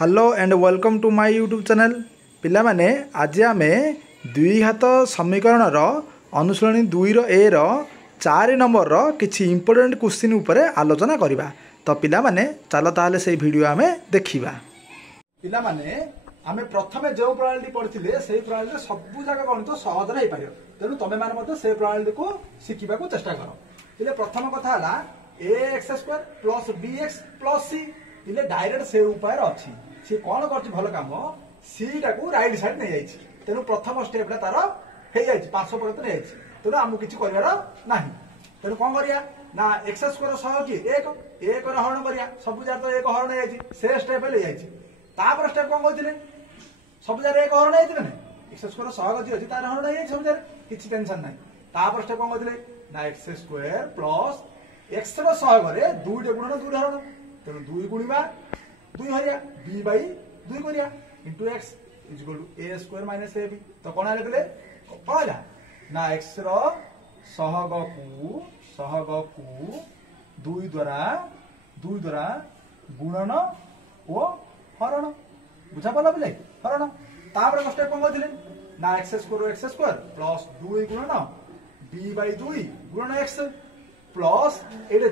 Hello and welcome to my YouTube channel. पिला माने आज आमे द्विघात समीकरण अनुसरणी 2 ए रो 4 नंबर रो किछि इंपोर्टेंट क्वेश्चन उपरे आलोचना करिबा। तो पिला माने चलो ताले से वीडियो आमे देखिबा। पिला माने आमे प्रथमे जो प्रणाली पढिथिले सेही प्रणाली सब जगह गणित सहज नै पारियो। तेनु तमे माने मते से प्रणाली को सिखिबा को चेष्टा करो। इले प्रथम कथा हला ax² + bx + c इले डायरेक्ट से उपाय अछि। सी कोन करछि भलो काम सी टाकू राइट साइड नै जाइछि। तेनु प्रथम स्टेप ला तार हे जाइछि 500 परत नै जाइछि। तेनु हमु किछि करिवार नाही। तेनु कोन करिया ना x² सह कि 1 रो हरण करिया। सब जार तो 1 हरण जाइछि से स्टेप ले जाइछि। तापर स्टेप कोन कइथिले सब जार 1 हरण जाइछि नै x² सह गति अछि तार हरण जाइछि सब जार किछि टेंशन नै। तापर स्टेप कोन कइथिले ना x² + x रो सह करे 2 गुणन 2 हरण। तेनु 2 गुणिबा 2 हरिया b/2 करिया इनटू x = a² - ab। तो कोन आले तले कोला ना x रो सहग को 2 द्वारा गुणन ओ हरण बुझा पला बिले हरण। तापर कष्ट कोन कइथिले ना x² + 2 गुणन b/2 गुणन x प्लस एटे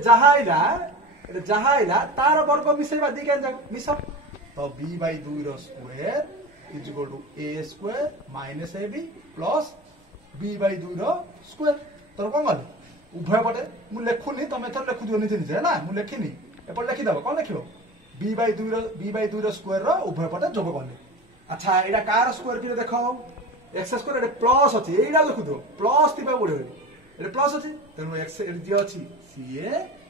जहा आइला तार वर्ग मिसेबा दी केन जाक मिस। तो b/2 whole square = a² - ab plus b/2 whole square. तो कोन गले उभय पटे मु लेखुनी तमे थर लेखु दियो निजे ना मु लेखिनी एपर लेखि दबो कोन लेखियो b/2 रो स्क्वायर रो उभय पटे जोग करले। अच्छा एडा कार स्क्वायर कि देखो x² एडे प्लस अछि एडा लेखु दियो प्लस तिबा पड़ियो एडे प्लस अछि। तेनु x एडे जे अछि ca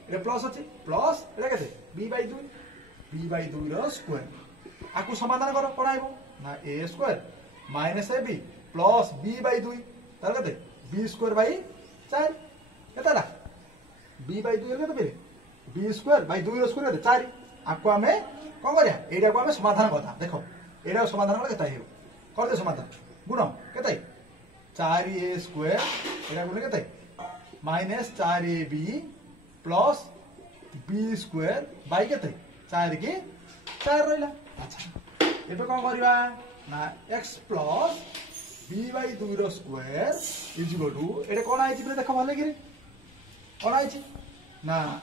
एडे प्लस अछि प्लस एडा केते b/2 रो स्क्वायर। आकु समाधान करो कोन आइबो ना a² - ab प्लस b/2 तार केते b²/4 केतेला b/2 केते बेले b²/2 रो स्क्वायर केते 4। आकु हमें कोन करिया एडा को हमें समाधान करता। देखो एडा समाधान कर केते आइबो कर दे समाधान गुण केते 4a² एडा गुण केते -4ab प्लस b² केते 4 के 4 रहला। अच्छा एबे कोन करिवा ना x plus b/2 whole square = एडे कोन आइछि देखो भले कि कोन आइछि ना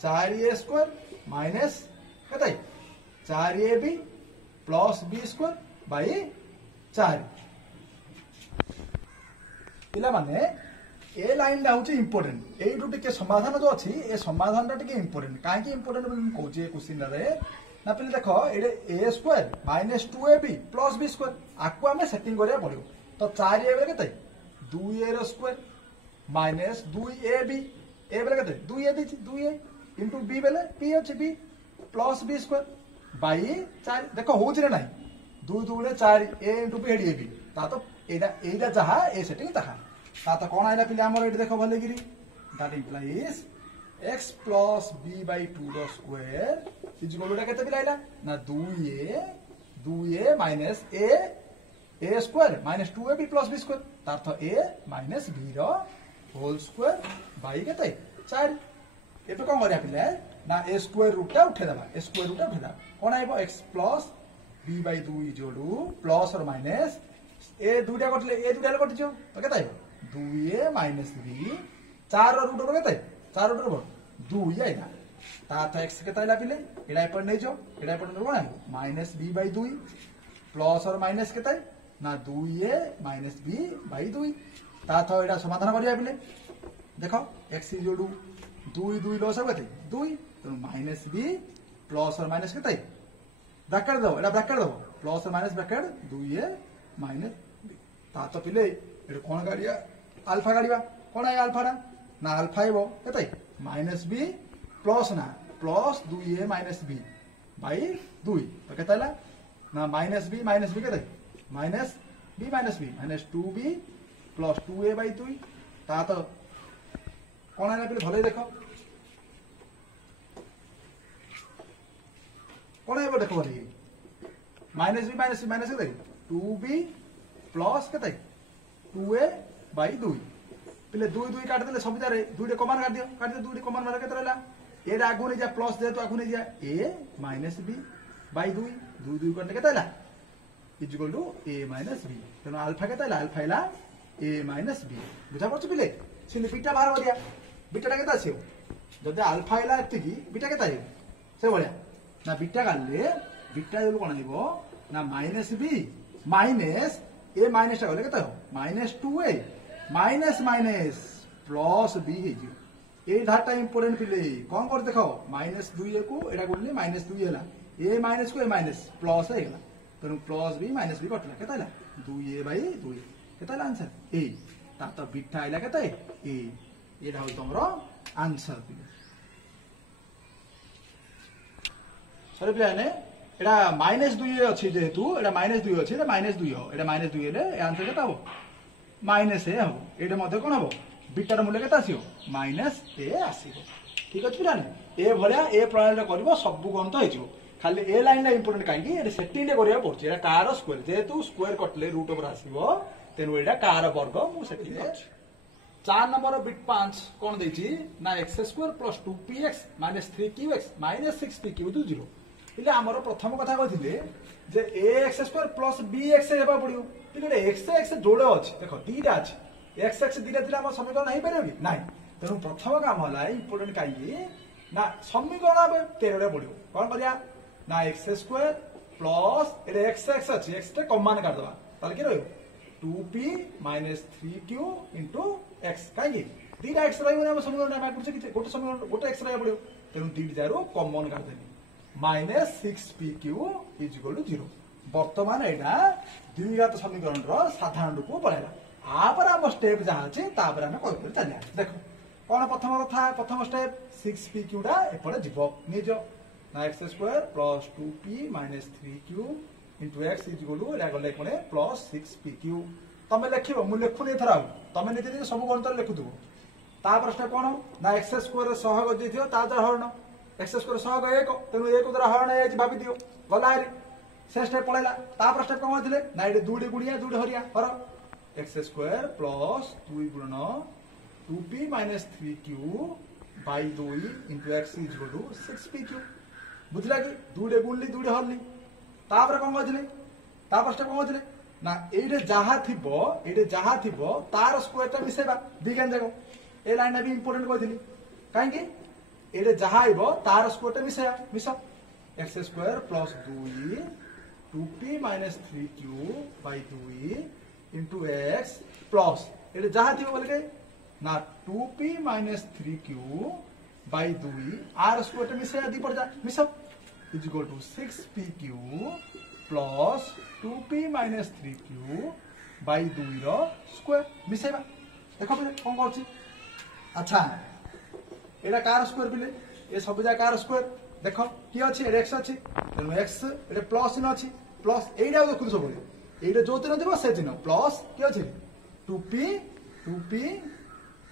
4a² माइनस केते 4ab प्लस b²/4। पिला माने ए लाइन ला होची इंपोर्टेंट एइटू टिके समाधान जो अछि ए समाधान टा टिके इंपोर्टेंट काहे कि इंपोर्टेंट बोली कहूची ए क्वेश्चन रे ना पिले देखो एडे a² - 2ab प्लस b² आकु हमें सेटिंग करिया पड़ियो। तो 4a बेले केते 2a रो स्क्वायर माइनस 2ab ए बेले केते 2a दिछि 2a इनटू b बेले p अछि b प्लस b² बाई 4 देखो होची रे नाही 2 2 रे 4 a into b Heidi ab ता तो एडा जहा ए सेटिंग तहा ता तो कोन आइला पिले हमर एडी देखो भले गिरी that implies x plus b/2 whole square = केते पिले आइला ना 2a minus a² minus 2ab plus b² ता तो a माइनस b रो होल स्क्वायर बाई केते 4। एबे कोन करिया पिले ना a² रूट टा उठे दबा कोन आइबो x प्लस b/2 जोडू प्लस और माइनस ए दुटा कटले ए दुटा ले कटिजो तो केते आइबो 2a माइनस b 4 रो रूट केते 4 रूट रो 2 आइला ता तो x केते आइला पिले एडा पर नै जो एडा पर कोन आइबो माइनस b/2 प्लस और माइनस केते ना 2a माइनस b/2 ता तो एडा समाधान करिया पिले देखो x = 2 लॉस केते 2 तो माइनस b प्लस और माइनस केते ब्रैकेट दो एडा ब्रैकेट दो प्लस और minus bracket 2a minus b ता तो पिले एडा कोन गाड़िया अल्फा गाड़िया कोन आय अल्फा ना अल्फा आइबो केते माइनस b प्लस ना plus 2a minus b by 2 तो केते आला ना माइनस b केते minus b minus 2b plus 2a/2 ता तो कोन आइला पिले भले देखो कोन आइबो देखो भले माइनस b केते 2b प्लस केते 2a/2 पिले 2 काट देले सब जारे 2 कॉमन काट दियो 2 कॉमन मारे केते रहला ए आगु नै जा प्लस दे तो आगु नै जा a माइनस b बाई 2 2 2 करने केता equal to A minus B तेणु आल्फा केता आल्फा है ए माइनस बी बुझा पड़छ पिले सिंधु बीटा बाहर दिया बीटा केता आसियो जदि आल्फा है एति बीटा केता आइयो से भलिया ना बीटा गाले बीटा जो कोन आइबो ना minus B minus A minus टा गले केता हो minus 2a minus minus plus B हे जियो ए धाटा इंपोर्टेंट पिले कोन कर देखो माइनस 2a को एडा गुणले माइनस 2 हैला ए माइनस को ए माइनस प्लस हैला तेणु प्लस बी माइनस बी कटला केता 2a बाई 2 केता आंसर ए ता तो बीटा आइला केता ए एडा हो तमरो आंसर पिले सरी पिलाने एडा माइनस 2 अछि जेहेतु एडा माइनस 2 अछि एडा माइनस 2 हो एडा माइनस 2 ले आंसर केता हो माइनस ए हो एडा मध्ये कोन हो बीटार मूल्य केता आसियो माइनस ए आसीबो ठीक अछि पिलाने ए भलिया ए प्रणाली करबो सब गणित हे जिवो खाली ए लाइन ला इंपोर्टेंट काई ए सेटिंग करिया पड़छ एटा कार स्क्वायर जेहेतु स्क्वायर कटले रूट ओवर आसीबो तेनु एटा कार वर्ग मु सेटिंग करछ 4 नंबर बिट 5 कोन देछि ना x² + 2px - 3qx - 6pq 0 इले हमर प्रथम कथा कहथिले जे ax² + bx हेबा पड़ियो इले x जोड़ अछि देखो दीटा अछि x दीटा दिला हम समीकरण नाही परबो कि नाही तेनु प्रथम काम होला इंपोर्टेंट काई ना समीकरण अब 13 रे पड़ियो कोन करिया ना x² प्लस एटा x अछि x टे कॉमन कर दबा ताले के रहयो 2p - 3q * x काई दीटा x रहयो हम समीकरण ना करछ कि गोटे समीकरण गोटे x रहयो पड़ियो तेनु दीटा जारो कॉमन कर देनी -6pq = 0 वर्तमान एटा द्विघात समीकरण रो साधारण रूप पळेला आ पर हम स्टेप जहा अछि ता पर हम कोइ पर चलिया देखो कोन प्रथम कथा प्रथम स्टेप 6pq डा एपडे जीवो निजो ना x² + 2p - 3q * x = एला गले कोने +6pq तमे लेखिबो मु लेखुनी थरा तमे निते सब गणित लेखु दबो ता पर स्टेप कोन ना x² सहग दिथियो ता जा हरण x² सहग 1 तेनु 1 द्वारा हरण ए भाबी दियो गला रे से स्टेप पळेला ता पर स्टेप कोन दिले ना एडी 2 गुणिया 2 हरिया हर x² + 2 गुणन 2p - 3q by 2 * x = 6pq बुझला कि 2 गुणली 2 हरली ता पर कोन कहथिले ता पर स्टेप कोन कहथिले ना एडे जाहा थिबो तार स्क्वायर ता मिसेबा दिगन जाको ए लाइन भी इंपोर्टेंट कहथिली काहे कि एडे जाहा आइबो तार स्क्वायर ता मिसेया miss x² + 2 2p - 3q by 2 into x plus एडे जाहा थिबो बोले के ना 2p - 3q by 2 r square ता मिसेया दी पड़ जा मिस = 6pq plus 2p - 3q by 2 row square मिसेबा देखो बे कोन करछि अच्छा एडा कार स्क्वायर बिले ए सब जा कार स्क्वायर देखो की अछि x अछि तेनु x एडे प्लस न अछि प्लस एडा देखु सब एडे जो दिन दिबो से दिन प्लस की अछि 2p -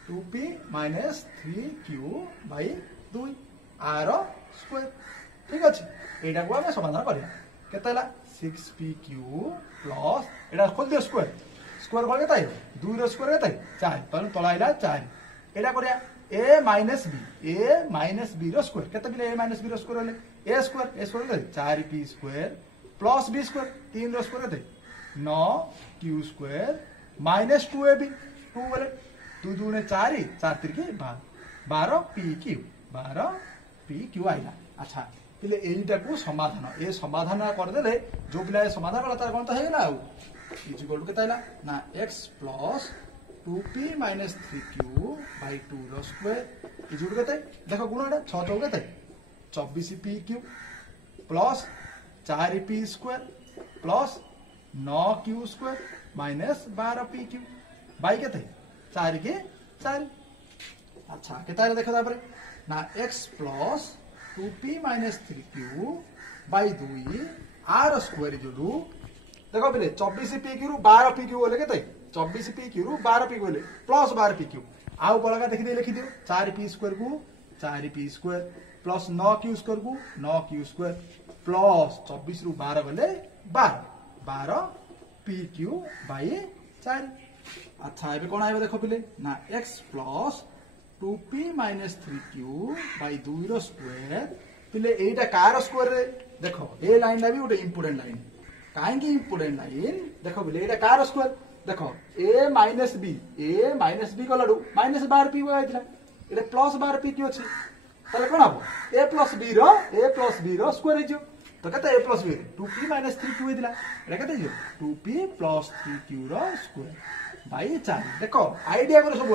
3q by 2 r square ठीक अछि एडा को हम समाधान करिया केतला 6pq प्लस एडा खोल दियो स्क्वायर स्क्वायर कोन केताय 2 रो स्क्वायर केताय 4 तन तळाइला 4 एडा करिया a - b रो स्क्वायर केते बिले a - b रो स्क्वायर होले a square 4p² plus b square 3 रो स्क्वायर केते 9q² -2ab 2 बोले 2 2 4 4 3 12pq आइला अच्छा इले एइटा को समाधान ए समाधान कर देले जो पिला समाधान वाला तार कोन त हेला आ इक्वल टू केता आइला ना x + 2p - 3q by 2 row square equal to केते देखो गुणटा 6 चौक केते 24pq plus 4p² plus 9q² - 12pq by केते 4 के 4 अच्छा केता देखो तापर ना x + 2p - 3q by 2 r square जोडू देखो बिले 24pq रु 12pq बोले केते 24pq रु 12pq बोले प्लस 12pq आउ बळगा देखि दे लिखि दियो 4p² को 4p² प्लस 9q² को 9q² प्लस 24 रु 12 बोले 12pq by 4 अच्छा एबे कोन आइबे देखो बिले ना x + 2p - 3q by 2 row square पिले एटा कार स्क्वायर रे देख ए लाइन भी गोटे इंपोर्टेंट लाइन कहीं इंपोर्टेंट लाइन देख बोले ये कार स्क्वायर देख ए माइनस बी गला माइनस 12 पी ये प्लस 12 पी क्यों अच्छी ताले कौन हम ए प्लस बी स्क्वायर हो तो कहते ए plus B 2p minus 3q होता है कहते 2p plus 3q square by 4 देख आइडिया कर सब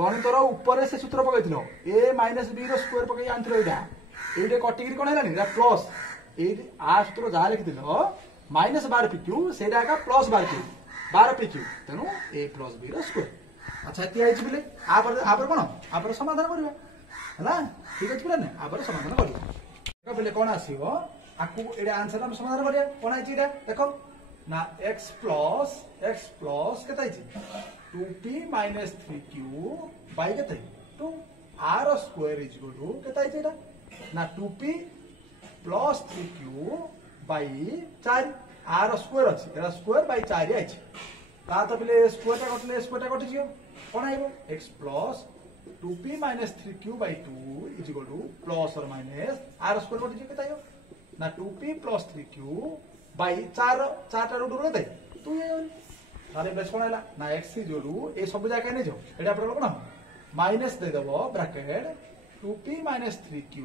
गणितर ऊपर से सूत्र पकई ए माइनस बी स्क्वायर पकई आनी ये कटिकी कौन है प्लस आ सूत्र जहाँ लिखी माइनस 12 pq से प्लस 12 pq तेणु ए प्लस बी स्क्वायर अच्छा ये बोले आप कौन आप समाधान करवा ठीक अच्छे बोले आप समाधान कर बोले कौन आसो आपको ये आंसर हम समाधान करिया कौन है देख ना x प्लस केते 2p माइनस 3q बाई केते 2 r square is equal to केते ना 2p plus 3q by 4 r square अछि एरा स्क्वायर बाई 4 आछि ता तो बिले स्क्वायर टा कटि जियो कोन आइबो x plus 2p minus 3q by 2 is equal two plus और माइनस r स्क्वायर कटि जियो केते आइबो ना 2p प्लस 3q बाई 4 टा रूट केते 2 आइबो ताले बेस कोन आइला ना x इज इक्वल टू ए सब जाके नै जो एटा पर कोन माइनस दे देबो bracket 2p minus 3q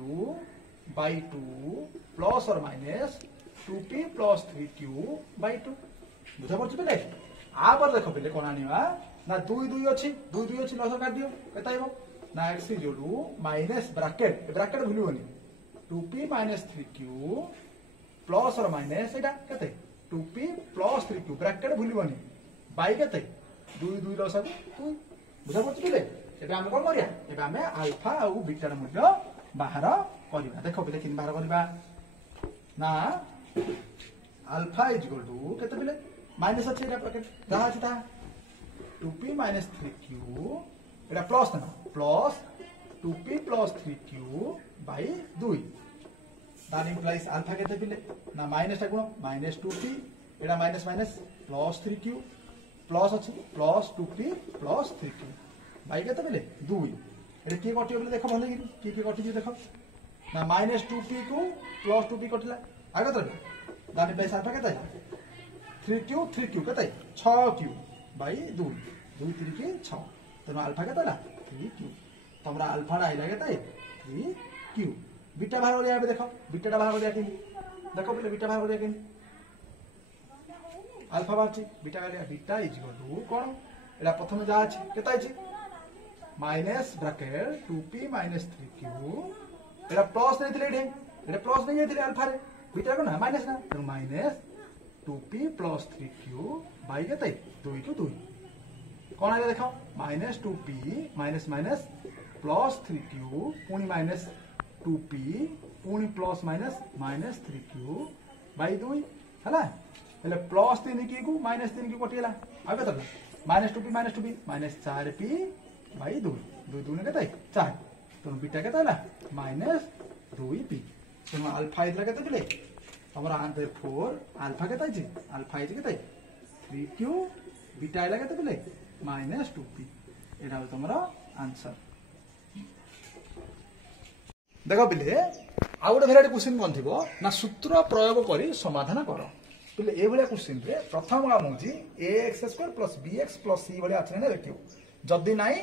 by 2 plus और minus 2p plus 3q by 2 बुझा पड़छ बेले आ पर देखो बेले कोन आनिवा ना 2 अच्छी लसर काट दियो केता आइबो ना x is equal to minus bracket भूलिबोनी 2p माइनस 3q प्लस और माइनस एटा केते 2p plus 3q bracket भूलिबोनी by केते 2 लसर 2 बुझा पड़छ बेले एबे हम कोन करिया एबे हम अल्फा और बीटा मूल्य बाहर करबा देखो बेले किन बाहर करबा ना अल्फा इज इक्वल टू केते बेले माइनस अछि एटा ब्रैकेट जहा अछि ता 2p माइनस 3q एटा प्लस ना plus 2p plus 3q by 2 दान इम्प्लाइज अल्फा केते बेले ना माइनस टा गुण माइनस 2p एटा minus minus plus 3q plus अछि plus 2p plus 3q by केते बेले 2 एटा की कटियो बेले देखो भले की कटि जे देखो ना माइनस 2p को प्लस 2p कटिला आगे तो दान इम्प्लाइज अल्फा केते 3q केते 6q बाई 2 3 की 6 तेणु अल्फा केते 3q तमरा अल्फा आइला केते 3q बीटा बाहर करिया देखो बीटा बाहर करिया कि देखो बोले बीटा बाहर करिया कि अल्फा बाची बीटा करिया बीटा इज इक्वल टू कोन एटा प्रथम जा अछि केता अछि minus bracket 2p minus 3q एटा प्लस नै थिले एटा प्लस नै थिले अल्फा रे बीटा को ना माइनस ना तो minus 2p plus 3q by केते 2 को 2 कोन आइला देखो minus 2p minus minus plus 3q पुनी माइनस 2p पुनी plus minus minus 3q by 2 हला हेले प्लस 3 की को माइनस 3 की कटिला आबे त minus 2p minus 4p by 2 2 ने केते 4 तो बीटा केते हला माइनस 2p तो अल्फा इतला केते दिले हमरा आंसर 4 अल्फा केते अछि अल्फा इज केते 3q बीटा इला केते दिले माइनस 2p एटा हमरा आंसर देखो बिले आ गोटे भेराइटी क्वेश्चन कोन थिबो ना सूत्र प्रयोग करी समाधान करो बिले ए भलिया क्वेश्चन रे प्रथम काम होची ax² + bx + c भलिया अछि ने देखियो जदी नाही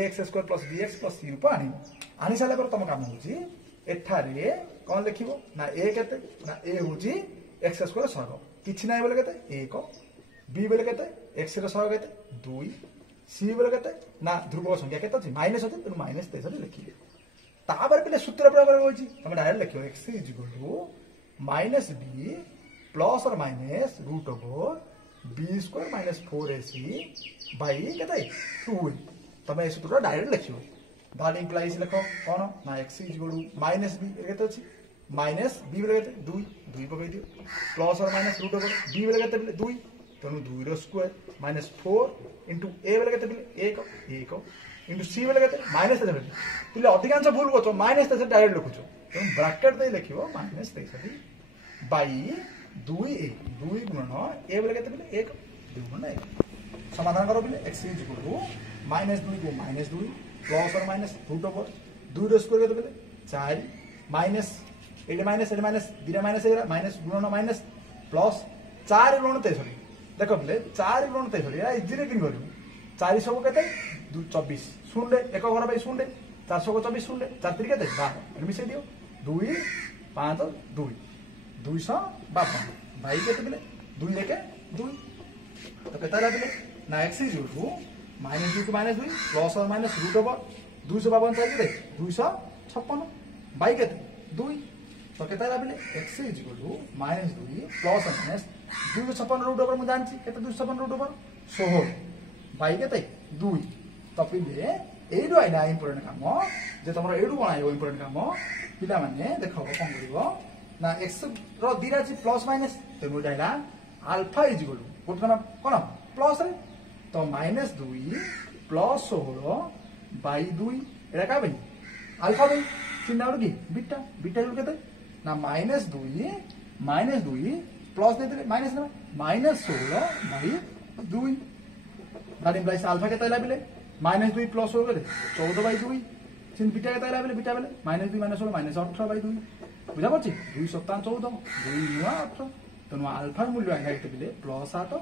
ax² + bx + c रूप आनी साले पर तम काम होची एठारे कोन लिखिबो ना a केते ना a होची x² सहग किछि नाही बोले केते 1 b बोले केते x रो सहग केते 2 c बोले केते ना ध्रुव संख्या केते अछि माइनस अछि त माइनस 23 लिखिबे तापर पहले सूत्र प्रयोग होची हम डायरेक्ट लिखियो x is equal to minus b plus और minus root over b square minus 4ac by केते 2 तमे ए सूत्र डायरेक्ट लिखियो दैट इंप्लाइज लिखो कोन ना x is equal to minus b केते अछि माइनस b बोले केते 2 2 पकई दियो प्लस और माइनस रूट ओवर b बोले केते 2 तनु 2 रो स्क्वायर माइनस 4 इनटू a बोले केते 1 इनटू c बोले केते माइनस 3 तिले अधिकांश भूल को माइनस 3 डायरेक्ट लिखुछो तो ब्रैकेट दे लिखियो माइनस 3 बाई 2a 2 गुणन a बोले केते बोले 1 2 गुणन 1 समाधान करो बोले x is equal to minus 2 को माइनस 2 प्लस और माइनस रूट ओवर 2 रो स्क्वायर केते बोले 4 माइनस ये माइनस दीटा माइनस माइनस गुणन माइनस प्लस 4 गुणन 63 देख पे 4 गुणन 63 इजी कि 4 सब के 24 शुण एक घर भाई शुण 400 को 24 शुण 4 3 के 12 मिसे दियो 2 5 2 252 भाई के 2 1 2 तो केता पे ना x is equal to -2 to -2 plus और माइनस रूट ओवर 252 चाहिए 256 बाई के 2 तो केता पे x is equal to -2 plus और माइनस 256 रूट ओवर मुझे जानची केते 256 रूट ओवर 16 बाई के 2 तो पिले एडु आइला इंपोर्टेंट काम जे तमरो एडु कोन आइयो इंपोर्टेंट काम पिला माने देखो कोन करिवो ना x रो दीरा छि प्लस माइनस तो मुझे आइला अल्फा इज इक्वल टू कोन कोन प्लस रे तो -2 प्लस 16 बाई 2 एटा का भाई अल्फा भाई चिन्ह और की बीटा बीटा जो केते ना -2 प्लस देते माइनस ना -16 बाई 2 दैट इंप्लाइज अल्फा केते ला बिले -2 प्लस 16 14 बाई 2 चिन्ह बीटा केते ला बिले बीटा बिले -2 -16 -18 बाई 2 बुझा पछि 2 7 14 2 9 18 तो अल्फा मूल्य आगे केते बिले प्लस 8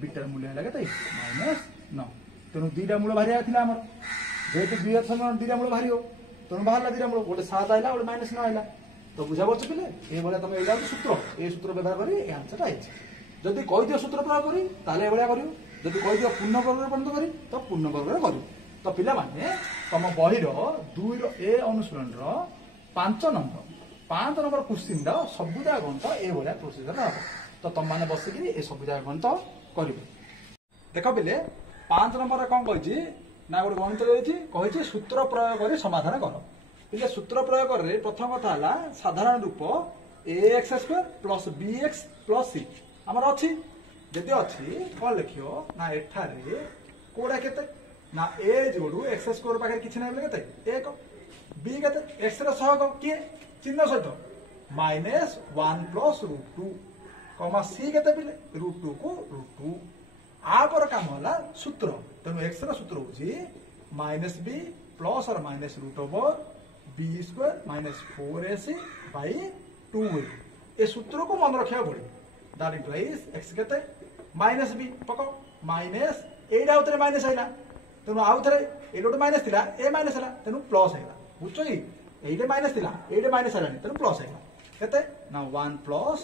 बीटा मूल्य आगे केते -9 तेणु दीटा मूल बाहर आथिला हमर जेतु दुई अक्षर दीटा मूल बाहरियो तेणु बाहरला दीटा मूल गोटे 7 आइला गोटे -9 आइला तो बुझा पछ पिले ए बोले तुम एटा सूत्र ए सूत्र व्यवहार करी ए आंसर आइछ जदि कहि दियो सूत्र प्रयोग करी ताले एबळा करियो जदि कहि दियो पूर्ण वर्ग बंद करी तो पूर्ण वर्ग करियो तो पिला माने तम बही रो 2 रो ए अनुसरण रो 5 नंबर क्वेश्चन दा सबुदा गणित ए बोले प्रोसीजर हबो तो तुम माने बसिकी ए सबुदा गणित करिवो देखो पिले 5 नंबर रे कोन कहिछि ना गोटे गणित रही कही सूत्र प्रयोग कर समाधान कर पिले सूत्र प्रयोग कर प्रथम कथा है साधारण रूप ax² plus bx plus c आमर अच्छी जदि अच्छी कौन लिखियो ना एठारे कोड़ा केते ना a जोड़ू x² पाखे किछि नै बोले केते 1 b केते x रो सहग किए चिन्ह सहित -1 प्लस √2 कमा c केते पिले √2 को √2 आपर काम होला सूत्र तेणु x रो सूत्र होची -b प्लस और minus √b² -4ac by 2a ए सूत्र को मन रखिया पड़े दैट इंप्लाइज x केते -b पको माइनस एडा उतरे माइनस आइला तेणु आउ थरे एडोट माइनस थिला ए माइनस हला तेणु प्लस आइला बुझछो कि एडे माइनस थिला एडे माइनस आइला तेणु प्लस आइला केते ना 1 प्लस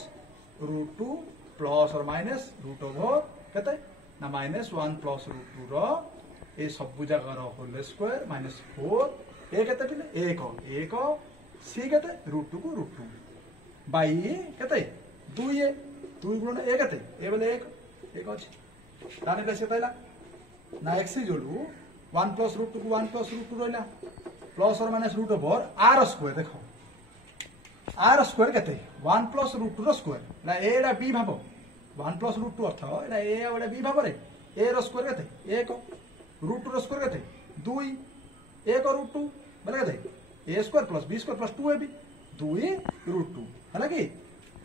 √2 प्लस और माइनस √ केते ना -1 प्लस √2 रो ए सब जगह रो होल स्क्वायर -4 ए केते पिले 1 सी केते √2 को √2 बाई केते 2 गुण ए केते ए बोले 1 अछि ताने बेस केते आइला ना x जोडू 1 प्लस √2 को 1 प्लस √2 रहला प्लस और माइनस √r स्क्वायर देखो r स्क्वायर केते 1 प्लस √2 रो स्क्वायर ना एडा b भाबो 1 प्लस √2 अर्थ एडा a और b भाबो रे a रो स्क्वायर केते 1 √2 रो स्क्वायर केते 2 1 और √2 बोले केते a square plus b square plus 2ab 2 √2 हला कि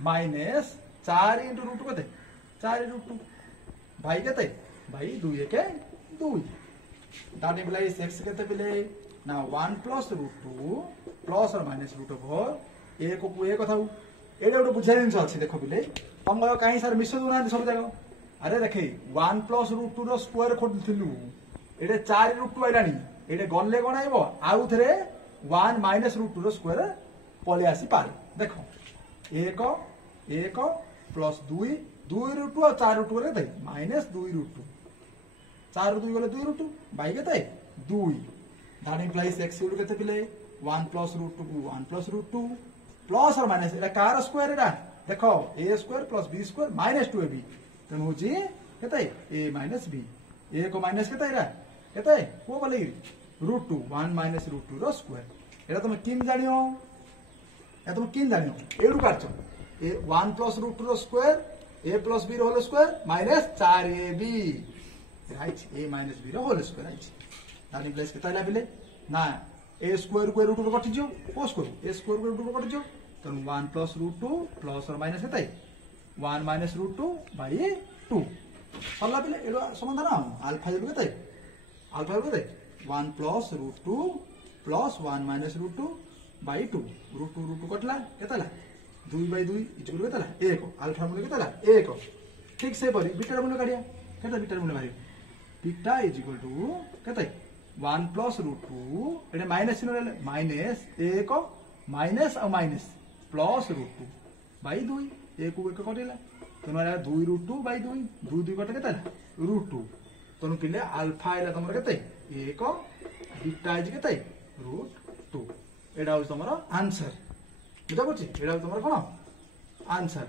माइनस 4 * √2 केते 4 √2 भाई केते भाई 2 1 2 दैट इंप्लाइज x केते पिले ना 1 प्लस √2 प्लस और माइनस √4 ए को ए कथाउ एडा गोटे बुझा जिनस अछि देखो पिले हम काई सर मिस दुना सब जगह अरे देखे 1 प्लस √2 रो स्क्वायर खोलथिलु एडे 4 √2 आइलानी एडे गल्ले कोन आइबो आउ थरे 1 माइनस √2 रो स्क्वायर पले आसी पारे देखो 1 प्लस 2 √2 और 4 √2 ले दे -2 √2 4 √2 गले 2 √2 बाई केते 2 दैट इंप्लाइज x इक्वल केते पिले 1 प्लस √2 को 1 प्लस √2 प्लस और माइनस एटा कार स्क्वायर एटा देखो a square plus b square -2ab तेन होची केते a माइनस b a को माइनस केते एटा केते को बोले √2 1 माइनस √2 रो स्क्वायर एटा तुम किन जानियो या तुम किन जानियो एडु काटछो ए 1 plus √2 row square a plus b रो whole square -4ab right a minus b रो होल स्क्वायर राइट दानी प्लेस केता ला बिले ना a स्क्वायर को √2 कटि जो को स्क्वायर a स्क्वायर को √2 कटि जो तो 1 प्लस √2 प्लस और माइनस केता 1 माइनस √2 बाई 2 सल्ला बिले एडो समाधान अल्फा जलु केता 1 प्लस √2 प्लस 1 माइनस √2 बाई 2 √2 कटला केतला 2 बाई 2 इक्वल केतला 1 अल्फा मूल्य केतला 1 ठीक से परी बीटा मूल्य काढिया केता बीटा मूल्य बाहरी बीटा इज इक्वल टू केते 1 प्लस √2 एटा माइनस चिन्ह रहले माइनस 1 माइनस और माइनस प्लस √2 बाई 2 1 को 1 कटिला तनो 2 √2 बाई 2 2 2 कटे केता √2 तनु पिले अल्फा आइला तमर केते 1 बीटा इज केते √2 एडा हो तमर आंसर बुझा पड़छि एडा हो तमर कोन आंसर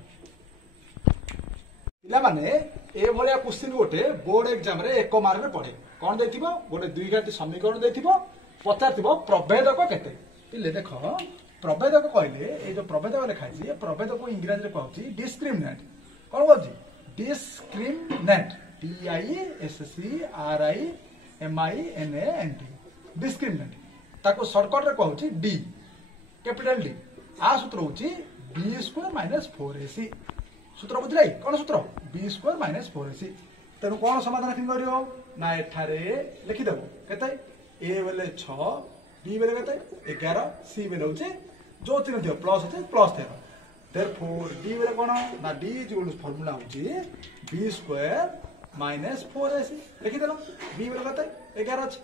पिला माने ए भलिया क्वेश्चन गोटे बोर्ड एग्जाम रे 1 मार्क रे पड़े कोन देथिबो गोटे दुई घाटी समीकरण देथिबो पचारथिबो प्रभेदक केते पिले देखो प्रभेदक कहले ए जो प्रभेदक लिखा छि ए प्रभेदक को इंग्लिश रे कहछि डिस्क्रिमिनेंट कोन कहछि डिस्क्रिमिनेंट DISCRIMINANT डिस्क्रिमिनेंट ताको शॉर्टकट रे कहछि डी कैपिटल डी आ सूत्र होछि b² - 4ac सूत्र बुझलाई कोन सूत्र b² - 4ac तेनु कोन समाधान किन करियो ना एठारे लिखि देबो केते a बेले 6 b बेले केते 11 c बेले होछि जो चिन्ह दियो प्लस होछि प्लस 13 therefore d बेले कोन ना d इज फार्मूला होछि b² - 4ac लिखि देलो b बेले केते 11 अछि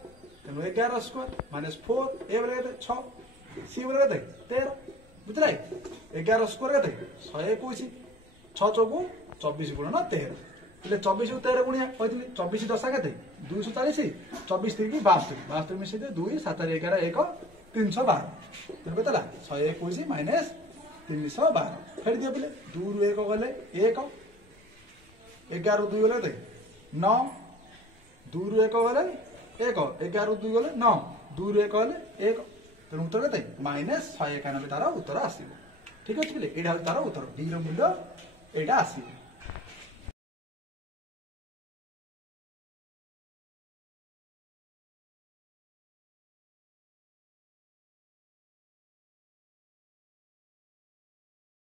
तेनु 11 स्क्वायर -4 a बेले केते 6 c बेले केते 13 बुझलाई 11 स्क्वायर केते 121 6 चौको 24 गुणन 13 એટલે 24 को 13 गुणिया कहथिली 24 दशा केते 240 24 3 की 72 72 मिसे दे 2 7 11 1 312 तेरे केतला 121 माइनस 312 फेर दियो बोले 2 रु 1 गले 1 11 रु 2 गले दे 9 2 रु 1 गले 1 11 रु 2 गले 9 2 रु 1 गले 1 तेरे उत्तर केते -191 तारा उत्तर आसीबो ठीक अछि बोले एडा तारा उत्तर डी रो मूल्य एडा आसीबो